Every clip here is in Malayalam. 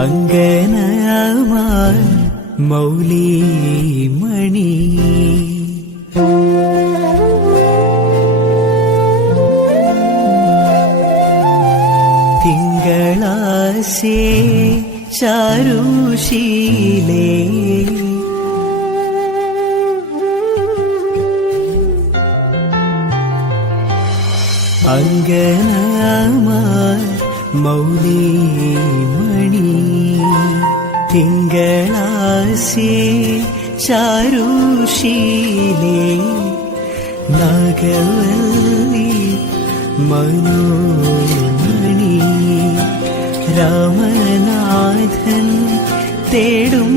അങ്കനമാർ മൗലിമണി തിങ്കളാശേ ചാരുശീലേ അങ്കനമാർ മൗലിമണി തിങ്കളാശേ ചാരുശീലേ നാഗവല്ലി മനോമണി രാമനാഥൻ തേടും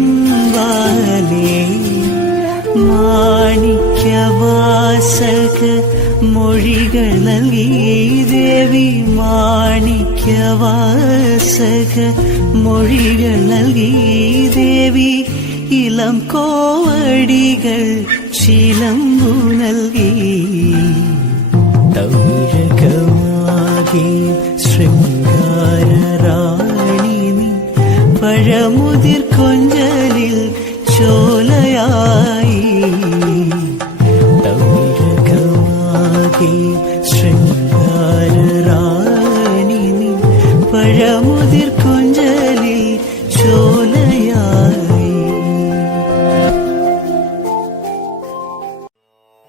വാലേ മാണിക്യവാസക മൊഴികൾ നൽകി ദേവി മാണിക്യവാസക മൊഴികൾ നൽകി ദേവി ഇളം കോവടികൾ ചിലമ്പു നൽകി തൗരകമാകെ ശൃംഗാരറാണി നീ പഴമുതിർ കൊഞ്ചലിൽ ചോലയായി തൗരകമാകെ ശൃംഗാരറാണി നീ പഴമുതിർ